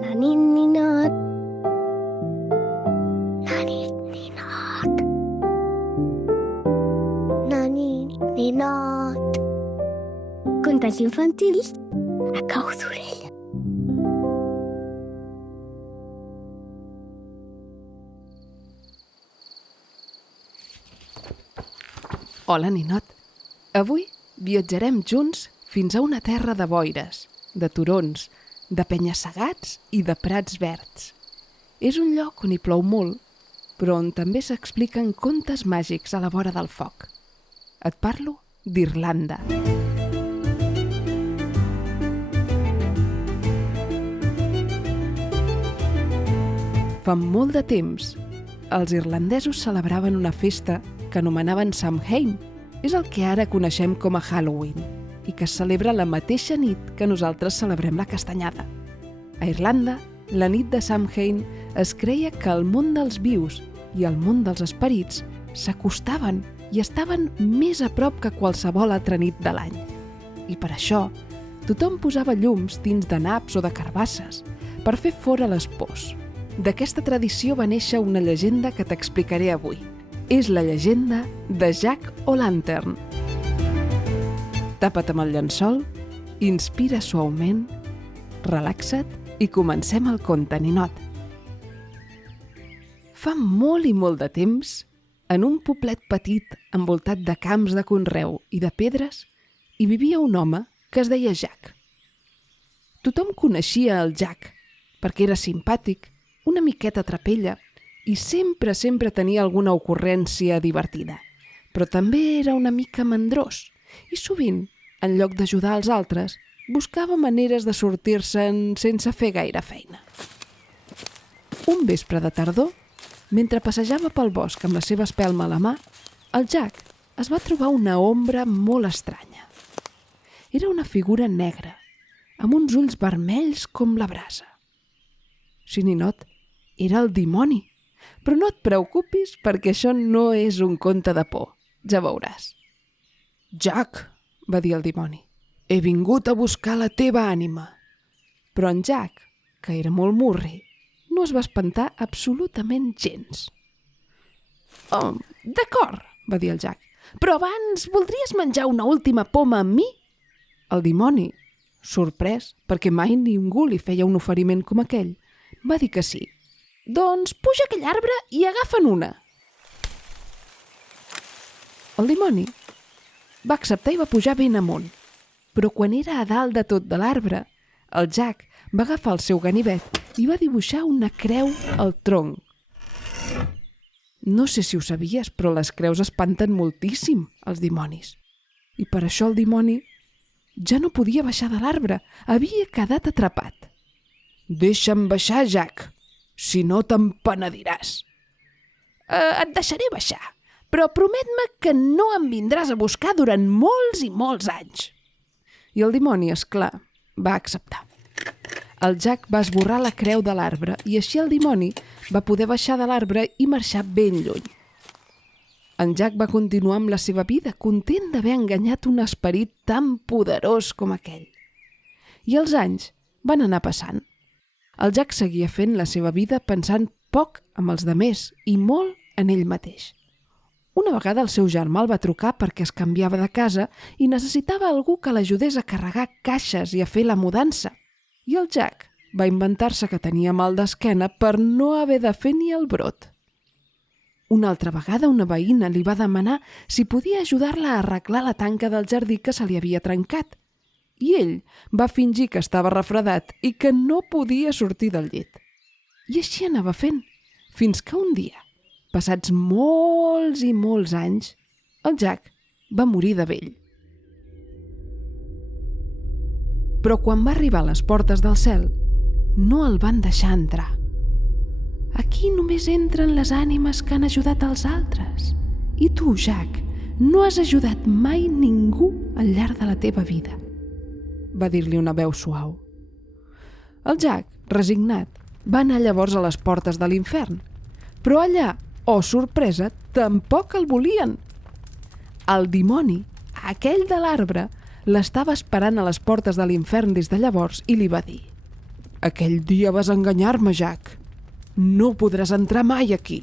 Na nit ninot. Na nit ninot. Na nit ninot. Contes infantils a cau d'orella. Hola, ninot. Avui viatjarem junts fins a una terra de boires, de turons, de penya-segats i de prats verds. És un lloc on hi plou molt, però on també s'expliquen contes màgics a la vora del foc. Et parlo d'Irlanda. Fa molt de temps, els irlandesos celebraven una festa que anomenaven Samhain. És el que ara coneixem com a Halloween i que es celebra la mateixa nit que nosaltres celebrem la castanyada. A Irlanda, la nit de Samhain es creia que el món dels vius i el món dels esperits s'acostaven i estaven més a prop que qualsevol altra nit de l'any. I per això, tothom posava llums dins de naps o de carbasses per fer fora les pors. D'aquesta tradició va néixer una llegenda que t'explicaré avui. És la llegenda de Jack O'Lantern. Tapa't amb el llençol, inspira suaument, relaxa't i comencem el conte, ninot. Fa molt i molt de temps, en un poblet petit envoltat de camps de conreu i de pedres, hi vivia un home que es deia Jack. Tothom coneixia el Jack perquè era simpàtic, una miqueta trapella, i sempre tenia alguna ocurrència divertida. Però també era una mica mandrós i sovint, en lloc d'ajudar els altres, buscava maneres de sortir-se'n sense fer gaire feina. Un vespre de tardor, mentre passejava pel bosc amb la seva espelma a la mà, el Jack es va trobar una ombra molt estranya. Era una figura negra, amb uns ulls vermells com la brasa. Sí, ninot, era el dimoni. Però no et preocupis perquè això no és un conte de por, ja veuràs. Jack, va dir el dimoni, he vingut a buscar la teva ànima. Però en Jack, que era molt murri, no es va espantar absolutament gens. D'acord, va dir el Jack, però abans voldries menjar una última poma amb mi? El dimoni, sorprès perquè mai ningú li feia un oferiment com aquell, va dir que sí. Doncs puja aquell arbre i agafa'n una. El dimoni va acceptar i va pujar ben amunt, però quan era a dalt de tot de l'arbre, el Jack va agafar el seu ganivet i va dibuixar una creu al tronc. No sé si ho sabies, però les creus espanten moltíssim els dimonis. I per això el dimoni ja no podia baixar de l'arbre, havia quedat atrapat. Deixa'm baixar, Jack, si no te'n penediràs. Et deixaré baixar, però promet-me que no em vindràs a buscar durant molts i molts anys. I el dimoni, esclar, va acceptar. El Jack va esborrar la creu de l'arbre i així el dimoni va poder baixar de l'arbre i marxar ben lluny. En Jack va continuar amb la seva vida, content d'haver enganyat un esperit tan poderós com aquell. I els anys van anar passant. El Jack seguia fent la seva vida pensant poc amb els demés i molt en ell mateix. Una vegada el seu germà el va trucar perquè es canviava de casa i necessitava algú que l'ajudés a carregar caixes i a fer la mudança. I el Jack va inventar-se que tenia mal d'esquena per no haver de fer ni el brot. Una altra vegada una veïna li va demanar si podia ajudar-la a arreglar la tanca del jardí que se li havia trencat. I ell va fingir que estava refredat i que no podia sortir del llit. I així anava fent, fins que un dia, passats molts i molts anys, el Jack va morir de vell. Però quan va arribar a les portes del cel, no el van deixar entrar. Aquí només entren les ànimes que han ajudat els altres. I tu, Jack, no has ajudat mai ningú al llarg de la teva vida, va dir-li una veu suau. El Jack, resignat, va anar llavors a les portes de l'infern, però allà, oh sorpresa, tampoc el volien. El dimoni, aquell de l'arbre, l'estava esperant a les portes de l'infern des de llavors i li va dir: «Aquell dia vas enganyar-me, Jack. No podràs entrar mai aquí».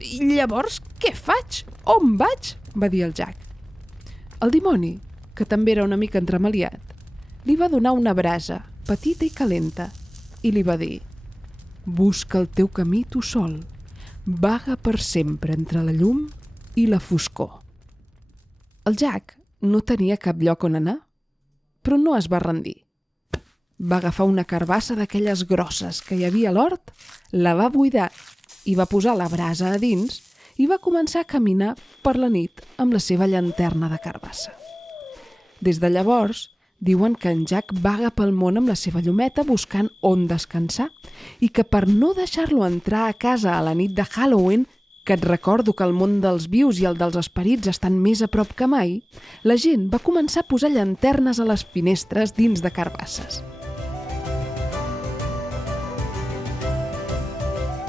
«I llavors què faig? On vaig?», va dir el Jack. El dimoni, que també era una mica entremaliat, li va donar una brasa petita i calenta i li va dir: «Busca el teu camí tu sol. Vaga per sempre entre la llum i la foscor». El Jack no tenia cap lloc on anar, però no es va rendir. Va agafar una carbassa d'aquelles grosses que hi havia a l'hort, la va buidar i va posar la brasa a dins i va començar a caminar per la nit amb la seva llanterna de carbassa. Des de llavors, diuen que en Jack vaga pel món amb la seva llumeta buscant on descansar i que per no deixar-lo entrar a casa a la nit de Halloween, que et recordo que el món dels vius i el dels esperits estan més a prop que mai, la gent va començar a posar llanternes a les finestres dins de carbasses.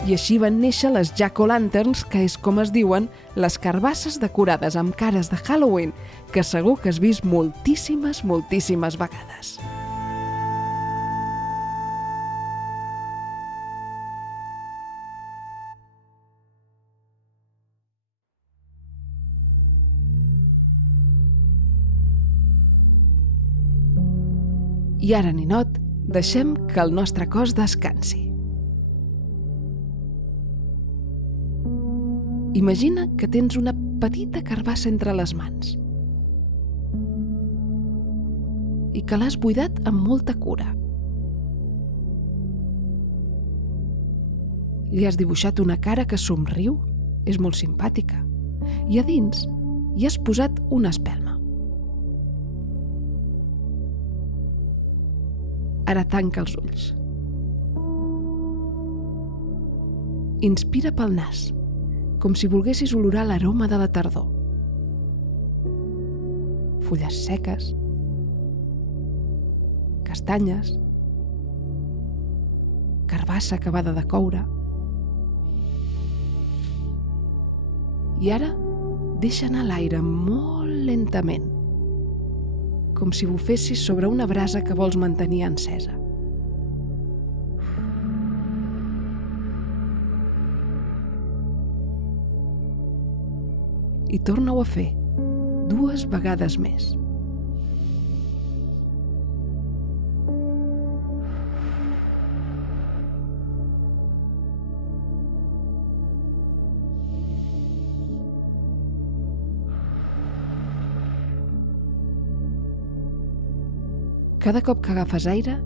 I així van néixer les Jack-o'-lanterns, que és com es diuen les carbasses decorades amb cares de Halloween, que segur que has vist moltíssimes vegades. I ara, ninot, deixem que el nostre cos descansi. Imagina que tens una petita carbassa entre les mans i que l'has buidat amb molta cura. Li has dibuixat una cara que somriu, és molt simpàtica, i a dins hi has posat una espelma. Ara tanca els ulls. Inspira pel nas, com si volguessis olorar l'aroma de la tardor. Fulles seques, castanyes, carbassa acabada de coure. I ara deixa anar l'aire molt lentament, com si bufessis sobre una brasa que vols mantenir encesa. I torna-ho a fer 2 vegades més. Cada cop que agafes aire,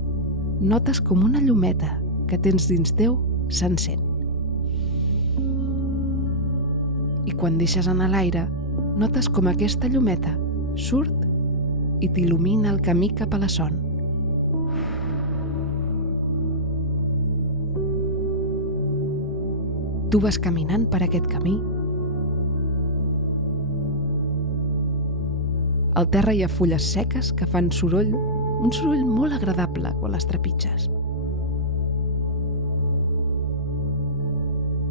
notes com una llumeta que tens dins teu s'encén. I quan deixes anar l'aire, notes com aquesta llumeta surt i t'il·lumina el camí cap a la son. Tu vas caminant per aquest camí. Al terra hi ha fulles seques que fan soroll, un soroll molt agradable quan les trepitges.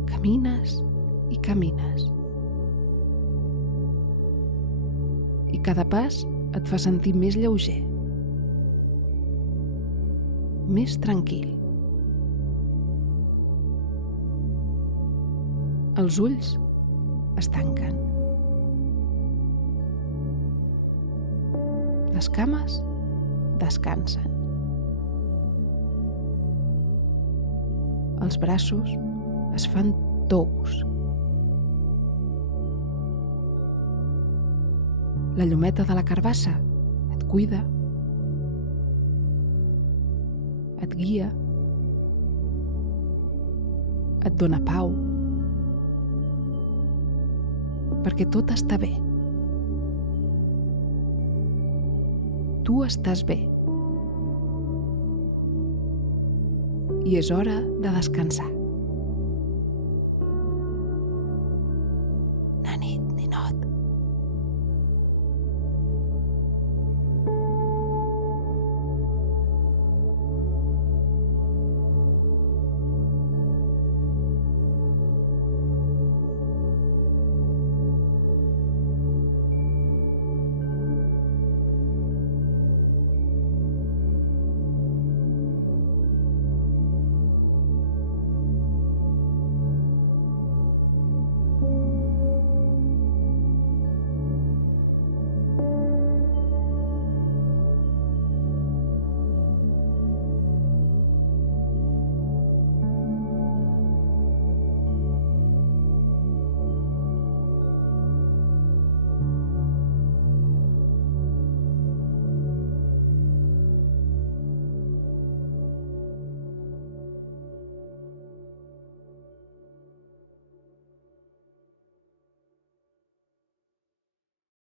Camines i camines. I cada pas et fa sentir més lleuger, més tranquil. Els ulls es tanquen. Les cames descansen. Els braços es fan tous. La llumeta de la carbassa et cuida, et guia, et dona pau, perquè tot està bé. Tu estàs bé. I és hora de descansar.